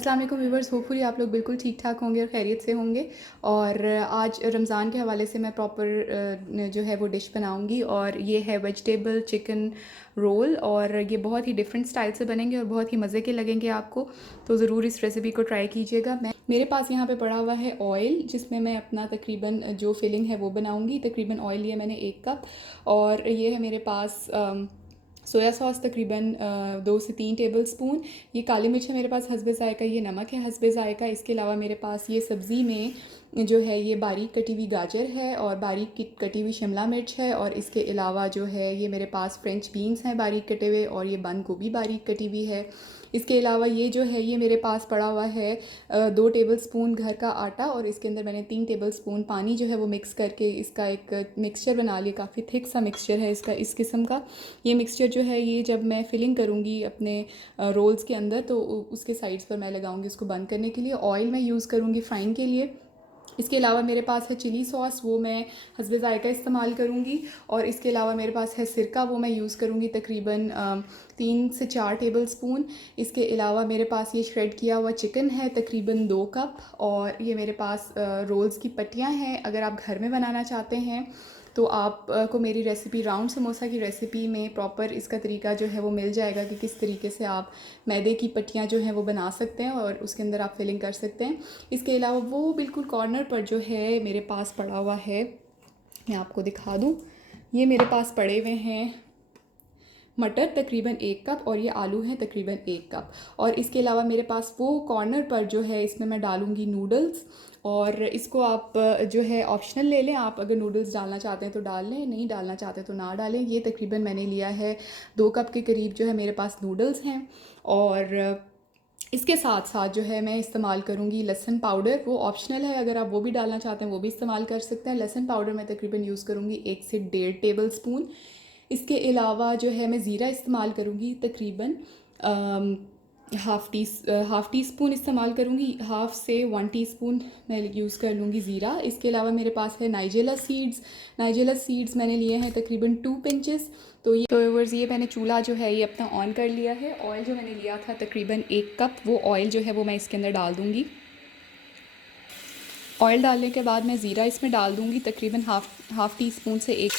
अस्सलाम वालेकुम viewers, hopefully आप लोग बिल्कुल ठीक ठाक होंगे और खैरियत से होंगे। और आज रमज़ान के हवाले से मैं प्रॉपर जो है वो डिश बनाऊंगी और ये है वेजिटेबल चिकन रोल। और ये बहुत ही डिफरेंट स्टाइल से बनेंगे और बहुत ही मज़े के लगेंगे आपको, तो ज़रूर इस रेसिपी को ट्राई कीजिएगा। मेरे पास यहाँ पे पड़ा हुआ है ऑयल, जिसमें मैं अपना तकरीबन जो फिलिंग है वो बनाऊंगी। तकरीबन ऑयल लिया मैंने 1 कप, और ये है मेरे पास सोया सॉस तकरीबन 2 से 3 टेबल स्पून। ये काली मिर्च है मेरे पास हस्बे ज़ायका, ये नमक है हस्बे ज़ायका। इसके अलावा मेरे पास ये सब्ज़ी में जो है ये बारीक कटी हुई गाजर है और बारीक कटी हुई शिमला मिर्च है। और इसके अलावा जो है ये मेरे पास फ्रेंच बीन्स हैं बारीक कटे हुए, और ये बंद गोभी बारीक कटी हुई है। इसके अलावा ये जो है ये मेरे पास पड़ा हुआ है 2 टेबल स्पून घर का आटा, और इसके अंदर मैंने 3 टेबल स्पून पानी जो है वो मिक्स करके इसका एक मिक्सचर बना लिया। काफ़ी थिक सा मिक्सचर है इसका, इस किस्म का। ये मिक्सचर जो है ये जब मैं फिलिंग करूँगी अपने रोल्स के अंदर, तो उसके साइड्स पर मैं लगाऊंगी उसको बंद करने के लिए। ऑयल मैं यूज़ करूँगी फ्राइंग के लिए। इसके अलावा मेरे पास है चिली सॉस, वो मैं हस्बे ज़ायका इस्तेमाल करूँगी। और इसके अलावा मेरे पास है सिरका, वो मैं यूज़ करूँगी तकरीबन 3 से 4 टेबल स्पून। इसके अलावा मेरे पास ये श्रेड किया हुआ चिकन है तकरीबन 2 कप। और ये मेरे पास रोल्स की पट्टियाँ हैं। अगर आप घर में बनाना चाहते हैं तो आप को मेरी रेसिपी राउंड समोसा की रेसिपी में प्रॉपर इसका तरीका जो है वो मिल जाएगा कि किस तरीके से आप मैदे की पट्टियाँ जो हैं वो बना सकते हैं और उसके अंदर आप फिलिंग कर सकते हैं। इसके अलावा वो बिल्कुल कॉर्नर पर जो है मेरे पास पड़ा हुआ है, मैं आपको दिखा दूँ। ये मेरे पास पड़े हुए हैं मटर तकरीबन 1 कप, और ये आलू हैं तकरीबन 1 कप। और इसके अलावा मेरे पास वो कॉर्नर पर जो है इसमें मैं डालूँगी नूडल्स। और इसको आप जो है ऑप्शनल ले लें, आप अगर नूडल्स डालना चाहते हैं तो डाल लें, नहीं डालना चाहते तो ना डालें। ये तकरीबन मैंने लिया है 2 कप के करीब जो है मेरे पास नूडल्स हैं। और इसके साथ साथ जो है मैं इस्तेमाल करूँगी लहसुन पाउडर, वो ऑप्शनल है, अगर आप वो भी डालना चाहते हैं वो भी इस्तेमाल कर सकते हैं। लहसुन पाउडर मैं तकरीबन यूज़ करूँगी 1 से 1.5 टेबल स्पून। इसके अलावा जो है मैं ज़ीरा इस्तेमाल करूँगी तकरीबन हाफ़ टी स्पून इस्तेमाल करूँगी। 1/2 से 1 टीस्पून मैं यूज़ कर लूँगी ज़ीरा। इसके अलावा मेरे पास है नाइजेला सीड्स। नाइजेला सीड्स मैंने लिए हैं तकरीबन 2 पिंचेस। तो व्यूअर्स ये मैंने चूल्हा जो है ये अपना ऑन कर लिया है। ऑयल जो मैंने लिया था तकरीबन 1 कप, वो ऑयल जो है वो मैं इसके अंदर डाल दूँगी। ऑयल डालने के बाद मैं ज़ीरा इसमें डाल दूँगी तकरीबन हाफ़ टी स्पून से 1।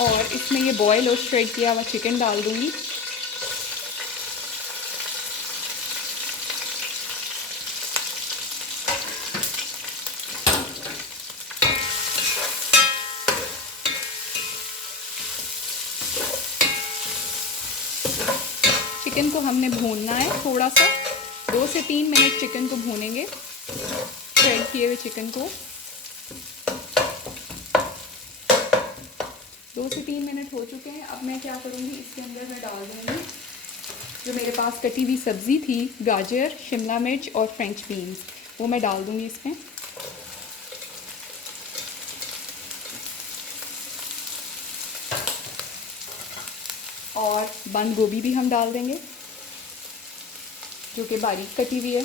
और इसमें ये बॉयल और श्रेड किया हुआ चिकन डाल दूँगी। चिकन को हमने भूनना है थोड़ा सा, 2 से 3 मिनट चिकन को भूनेंगे, फ्राई किए हुए चिकन को। 2 से 3 मिनट हो चुके हैं। अब मैं क्या करूँगी, इसके अंदर मैं डाल दूँगी जो मेरे पास कटी हुई सब्ज़ी थी, गाजर, शिमला मिर्च और फ्रेंच बीन्स, वो मैं डाल दूँगी इसमें। और बंद गोभी भी हम डाल देंगे जो कि बारीक कटी हुई है।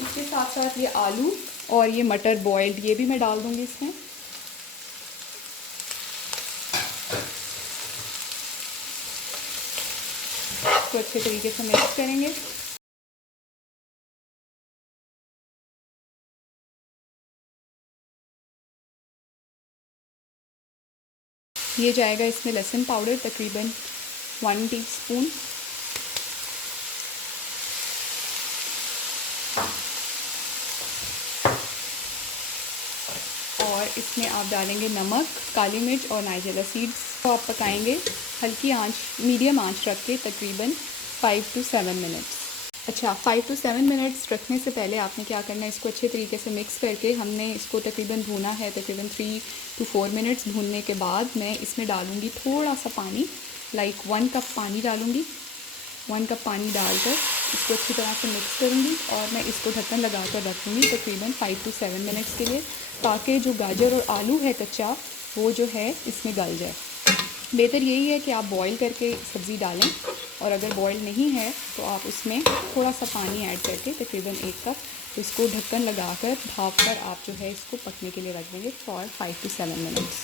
इसके साथ साथ ये आलू और ये मटर बॉयल्ड, ये भी मैं डाल दूँगी इसमें। इसको अच्छे तरीके से मिक्स करेंगे। ये जाएगा इसमें लहसुन पाउडर तकरीबन 1 टीस्पून। और इसमें आप डालेंगे नमक, काली मिर्च और नाइजेला सीड्स को आप पकाएंगे हल्की आंच, मीडियम आंच रख के तकरीबन 5 to 7 मिनट्स। अच्छा, 5 to 7 मिनट्स रखने से पहले आपने क्या करना है, इसको अच्छे तरीके से मिक्स करके हमने इसको तकरीबन भूना है तकरीबन 3 to 4 मिनट्स। भूनने के बाद मैं इसमें डालूँगी थोड़ा सा पानी, लाइक 1 कप पानी डालूँगी। 1 कप पानी डालकर इसको अच्छी तरह से मिक्स करूँगी और मैं इसको ढक्कन लगा कर रखूँगी तकरीबन 5 to 7 मिनट्स के लिए, ताकि जो गाजर और आलू है कच्चा वो जो है इसमें गल जाए। बेहतर यही है कि आप बॉईल करके सब्ज़ी डालें, और अगर बॉईल नहीं है तो आप उसमें थोड़ा सा पानी ऐड करके तकरीबन 1 कप, तो इसको ढक्कन लगाकर भाप कर आप जो है इसको पकने के लिए रख देंगे फॉर 5 to 7 मिनट्स।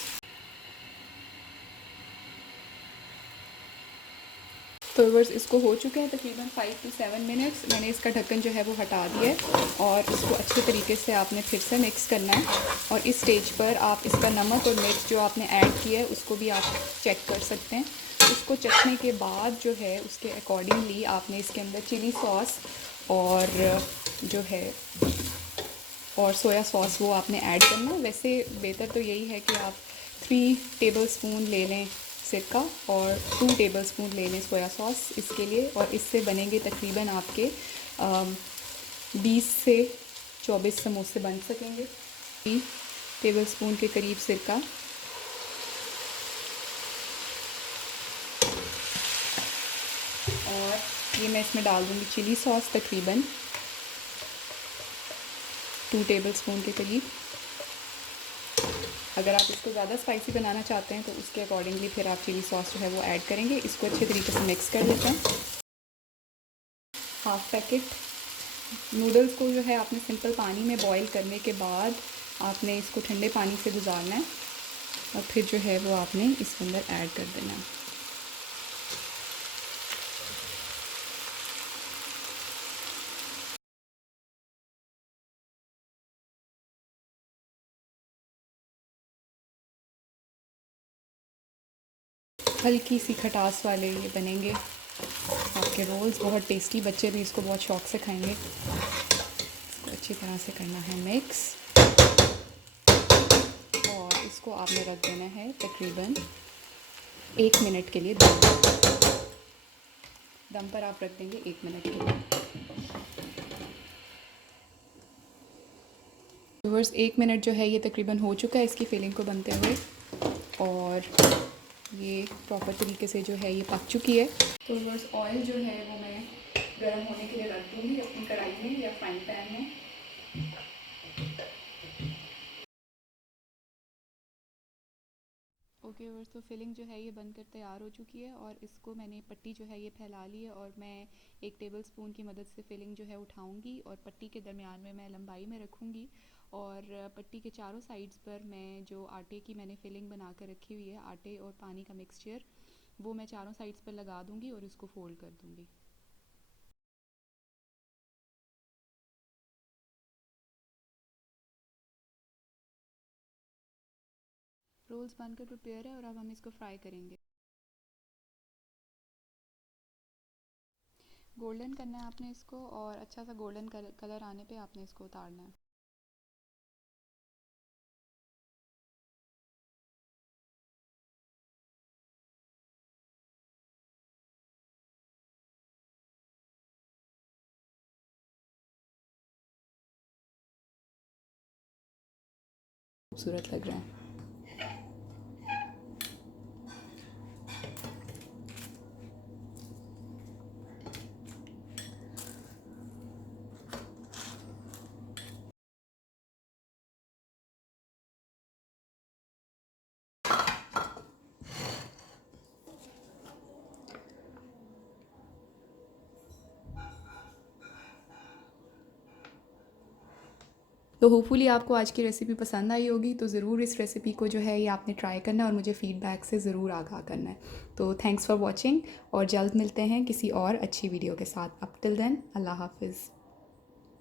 तो व्यूअर्स इसको हो चुके हैं तकरीबन 5 to 7 मिनट्स। मैंने इसका ढक्कन जो है वो हटा दिया है और इसको अच्छे तरीके से आपने फिर से मिक्स करना है। और इस स्टेज पर आप इसका नमक और मिर्च जो आपने ऐड किया है उसको भी आप चेक कर सकते हैं। इसको चखने के बाद जो है उसके अकॉर्डिंगली आपने इसके अंदर चिली सॉस और जो है और सोया सॉस वो आपने ऐड करना है। वैसे बेहतर तो यही है कि आप 3 टेबलस्पून ले लें सिरका और 2 टेबलस्पून ले लें सोया सॉस इसके लिए। और इससे बनेंगे तकरीबन आपके 20 से 24 समोसे बन सकेंगे। 3 टेबलस्पून के करीब सिरका और ये मैं इसमें डाल दूँगी चिली सॉस तकरीबन 2 टेबलस्पून के करीब। अगर आप इसको ज़्यादा स्पाइसी बनाना चाहते हैं तो उसके अकॉर्डिंगली फिर आप चिली सॉस जो है वो ऐड करेंगे। इसको अच्छे तरीके से मिक्स कर लेते हैं। हाफ़ पैकेट नूडल्स को जो है आपने सिंपल पानी में बॉईल करने के बाद आपने इसको ठंडे पानी से गुजारना है और फिर जो है वो आपने इसके अंदर ऐड कर देना है। हल्की सी खटास वाले ये बनेंगे आपके रोल्स, बहुत टेस्टी। बच्चे भी इसको बहुत शौक़ से खाएंगे। इसको अच्छी तरह से करना है मिक्स और इसको आपने रख देना है तकरीबन 1 मिनट के लिए दम पर आप रख देंगे 1 मिनट के लिए। व्यूअर्स 1 मिनट जो है ये तकरीबन हो चुका है इसकी फिलिंग को बनते हुए और ये प्रॉपर तरीके से जो है ये पक चुकी है। तो व्यूअर्स ऑयल जो है वो मैं गर्म होने के लिए रख दूँगी अपनी कढ़ाई में या फ्राइंग पैन में। ओके व्यूअर्स, तो फिलिंग जो है ये बनकर तैयार हो चुकी है और इसको मैंने पट्टी जो है ये फैला ली है और मैं 1 टेबलस्पून की मदद से फिलिंग जो है उठाऊंगी और पट्टी के दरमियान में मैं लंबाई में रखूँगी और पट्टी के चारों साइड्स पर मैं जो आटे की मैंने फिलिंग बना कर रखी हुई है, आटे और पानी का मिक्सचर, वो मैं चारों साइड्स पर लगा दूँगी और इसको फोल्ड कर दूँगी। रोल्स बनकर प्रिपेयर है और अब हम इसको फ्राई करेंगे। गोल्डन करना है आपने इसको और अच्छा सा गोल्डन कलर आने पे आपने इसको उतारना है। खूबसूरत लग रहा है। तो होपफुली आपको आज की रेसिपी पसंद आई होगी। तो ज़रूर इस रेसिपी को जो है ये आपने ट्राई करना है और मुझे फ़ीडबैक से ज़रूर आगाह करना है। तो थैंक्स फॉर वॉचिंग और जल्द मिलते हैं किसी और अच्छी वीडियो के साथ। अप टिल देन अल्लाह हाफ़िज़।